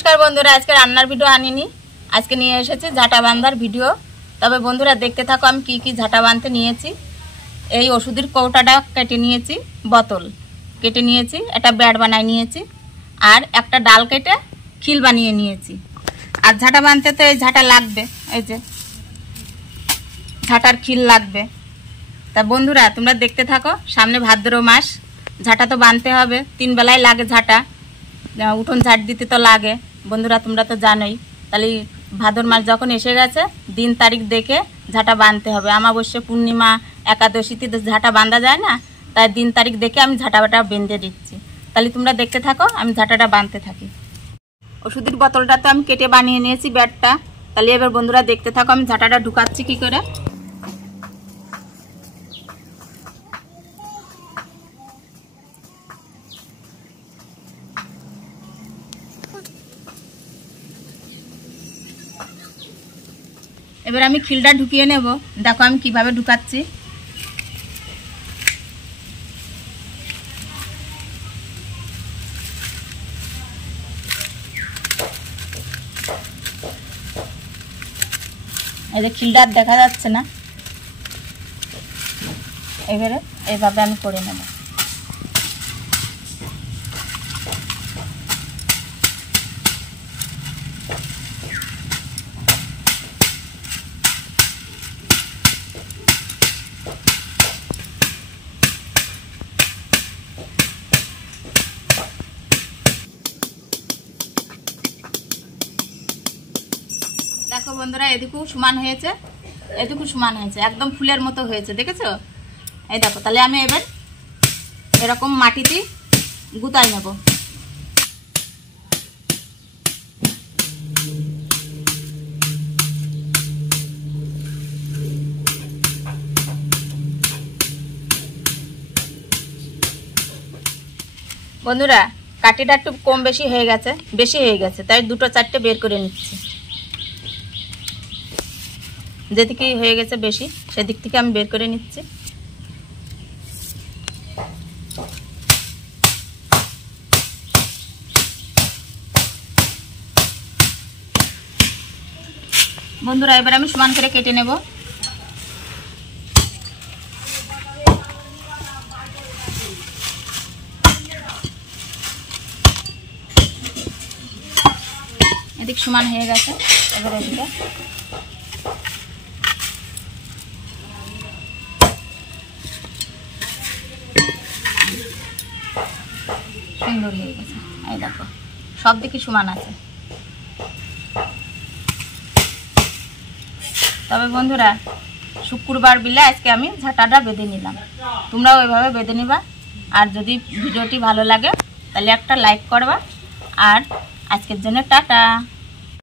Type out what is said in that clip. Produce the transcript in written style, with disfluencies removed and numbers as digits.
नमस्कार बंधुरा आज के रान्नार भिडियो आनिनी आज के निये एसेछि झाटा बांधार भिडियो। तबे बंधुरा देखते थाको आमि की झाटा बांधते नियेछि। এই ওষুধের কৌটাটা কেটে নিয়েছি, বোতল কেটে নিয়েছি, একটা ব্যাট বানিয়ে নিয়েছি আর একটা ডাল কেটে খিল বানিয়ে নিয়েছি। আর ঝাঁটা বাঁধতে তো এই ঝাঁটা লাগবে, এই যে ঝাঁটার খিল লাগবে। তা বন্ধুরা তোমরা দেখতে থাকো, সামনে ভাদ্র মাস, ঝাঁটা তো বাঁধতে হবে, 3 বেলায় লাগে ঝাঁটা, উঠোন ঝাঁট দিতে তো লাগে। বন্ধুরা তোমরা তো জানোই, তাহলে ভাদ্র মাস যখন এসে গেছে দিন তারিখ দেখে ঝাঁটা বাঁধতে হবে। অমাবস্যা পূর্ণিমা একাদশীতে ঝাঁটা বাঁধা যায় না, তাই দিন তারিখ দেখে আমি ঝাঁটাটা বেঁধে দিচ্ছি। তাহলে তোমরা দেখতে থাকো, আমি ঝাঁটাটা বাঁধতে থাকি। ওষুধের বোতলটা তো আমি কেটে বানিয়ে নিয়েছি ব্যাটটা। তাহলে এবার বন্ধুরা দেখতে থাকো আমি ঝাঁটাটা ঢুকাচ্ছি কি করে। এবার আমি খিলটা ঢুকিয়ে নেব। দেখো আমি কিভাবে ঢুকাচ্ছি। এই যে খিলটা দেখা যাচ্ছে না, এবারে এইভাবে আমি করে নেব। দেখো বন্ধুরা এদিকু সমান হয়েছে, এদিকু সমান হয়েছে, একদম ফুলের মতো হয়েছে, দেখেছো? এই দেখো, তাহলে আমি এবার এরকম মাটিতে গুতাই নেব। বন্ধুরা কাঠিটা একটু কম বেশি হয়ে গেছে, তাই 2-4টে বের করে নিচ্ছি। যেদিকে হয়ে গেছে বেশি সেদিক থেকে আমি বের করে নিচ্ছি। বন্ধুরা এবার আমি সমান করে কেটে নেব। এদিক সমান হয়ে গেছে, এবার এদিকে সুন্দর হয়ে গেছে। এই দেখো সব দিকে সমান আছে। তবে বন্ধুরা শুক্রবার বিলে আজকে আমি ঝাঁটাটা বেঁধে নিলাম, তোমরাও ওইভাবে বেঁধে নিবা। আর যদি ভিডিওটি ভালো লাগে তাহলে একটা লাইক করবা। আর আজকের জন্য টাটা।